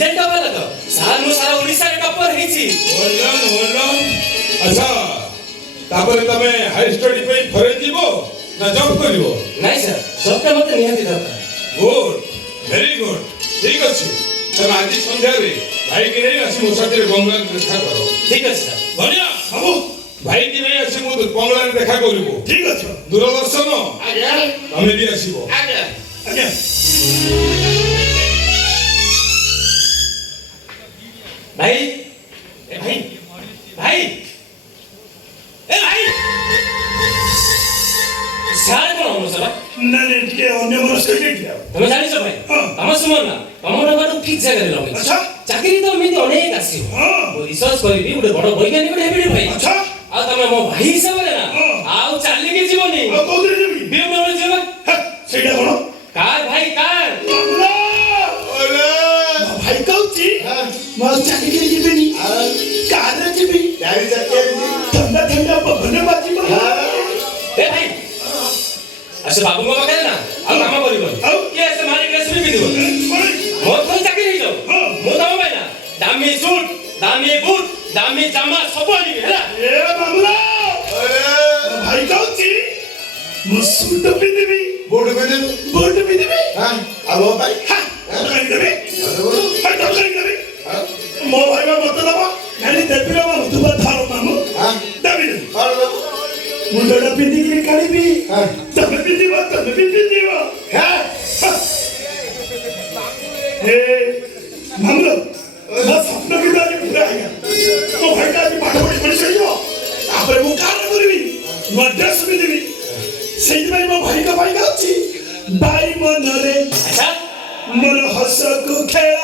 design का वाला तो साल मु सारा ओडिसा रे टॉपर हेची बोलन अच्छा तापर तमे हाई स्टडी पे फरे जीवो ना जॉब करिवो नहीं सर जॉब का मत निहाती दरकार गुड वेरी गुड ठीक अछि तमे आज संध्या रे भाई के नहीं आसी मोसाते बंगला देखा करो ठीक है सर धनिया बाबू भाई की नहीं आसी मु बंगला देखा करिवो ठीक अछि दूरदर्शन आज्ञा तमे भी आसीबो आज्ञा आज्ञा भाई ए भाई भाई ए भाई सारे कोन हो सर ना ने टिके अन्य मनस्क के दिया तमे जानि छ भाई तम सुमन ना तमर बाटो ठीक जगह रे लगै अच्छा चाकरी तो मी अनेक आसी हां वो रिसर्च करबी उडे बड़ वैज्ञानिक हेबी रे भाई अच्छा आ तमे मो भाई हिसाब रे ना आउ चाली के जीवनी आ कोदरे देबी बियो मेरे जीवन सेटा कोन कार भाई कार ओले भाई कहउची म चाकरी के जीबेनी कार रे जीबी गाड़ी जाके ठंडा ठंडा पवन बाजी में ए भाई अच्छा बाबू को बकाय ना आ काम करिबो के ऐसे मालिक रेसिपी भी दिबो मोर कोन चाकरी हे जाओ मो दाम भाई ना दामी सूट दामी बूट दामी जामा सब आनिबे हैला ए मामला भाई कहउची म सूट पिंदिबी बोर्ड पे दे बूट पिंदिबी हां अब भाई हां कर देबी हां तो कर देबी मो भाई में मत दबा खाली देबी रे म दुबा थारो मामू हां देबी और मुंडा पिंदी के कालीबी हां तमे पिंदिबो हां ए मामलो बस अपना की दादी पूरा है तो भाई का पाठ पढ़ी सही हो तापर मु कार करबी नो ड्रेस भी देबी सेही भाई मो भाई का अछि भाई मन रे अच्छा मन हस को खेल